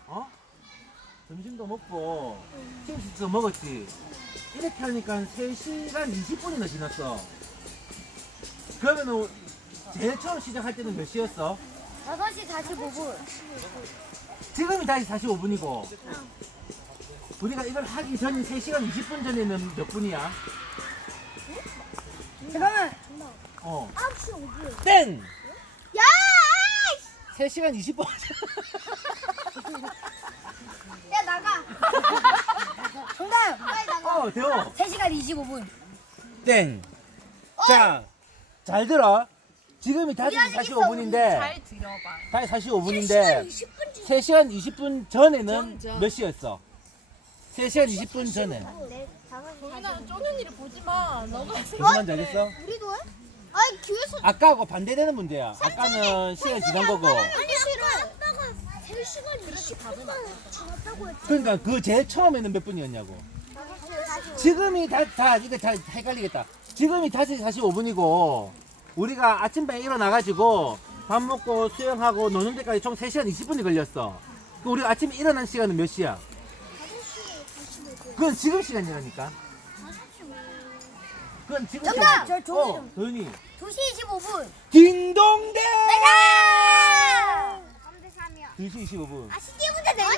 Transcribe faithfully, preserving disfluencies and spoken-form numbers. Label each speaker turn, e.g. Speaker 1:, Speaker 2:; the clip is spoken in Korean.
Speaker 1: 어? 점심도 먹고 김치도 먹었지. 이렇게 하니까 세 시간 이십 분이나 지났어. 그러면은 제일 처음 시작할 때는 몇 시였어?
Speaker 2: 다섯 시 사십오 분.
Speaker 1: 지금이 다시 사십오 분이고 우리가 이걸 하기 전인 세 시간 이십 분 전에는 몇 분이야?
Speaker 2: 잠깐만.
Speaker 1: 어.
Speaker 2: 아홉 시 오 분.
Speaker 1: 땡!
Speaker 2: 야!
Speaker 1: 세 시간 이십 분.
Speaker 2: 야 나가. 정답. 빨리 나가.
Speaker 1: 어, 대호.
Speaker 2: 세 시간 이십오 분.
Speaker 1: 땡. 자, 잘 들어. 지금이 다시 사십오 분인데,
Speaker 3: 잘 들어봐.
Speaker 1: 다시 사십오 분인데,
Speaker 2: 이십 분 전.
Speaker 1: 세 시간 이십 분 전에는
Speaker 3: 전, 전.
Speaker 1: 몇 시였어? 세 시간 이십 분 전에.
Speaker 2: 네, 다섯 시
Speaker 3: 정인아
Speaker 2: 사십오 분.
Speaker 3: 쪼는 일을 보지 마. 너가
Speaker 1: 무슨 말인지 알겠어?
Speaker 2: 우리도 해? 아니 교회에서
Speaker 1: 아까하고 반대되는 문제야. 아까는 시간 지난 거고.
Speaker 2: 아니 싫어. 아빠가 세 시간 이십 분 지났다고 했지.
Speaker 1: 그러니까 그 제일 처음에는 몇 분이었냐고.
Speaker 2: 다섯 시 사십오 분.
Speaker 1: 지금이 다, 다, 이거 다 헷갈리겠다. 지금이 다시 사십오 분이고, 우리가 아침에 일어나가지고, 밥 먹고 수영하고 노는 데까지 총 세 시간 이십 분이 걸렸어. 그럼 우리가 아침에 일어난 시간은 몇 시야?
Speaker 2: 다섯 시 사십오 분.
Speaker 1: 그건 지금 시간이라니까.
Speaker 2: 다섯 시 오 분.
Speaker 1: 그건 지금
Speaker 2: 정답!
Speaker 1: 시간.
Speaker 2: 저 종이
Speaker 1: 어,
Speaker 2: 좀.
Speaker 1: 도윤이.
Speaker 2: 두 시 이십오 분.
Speaker 1: 딩동댕!
Speaker 2: 내가! 삼 대 삼이야.
Speaker 1: 두 시 이십오 분.
Speaker 2: 아, 시계 문제 내가.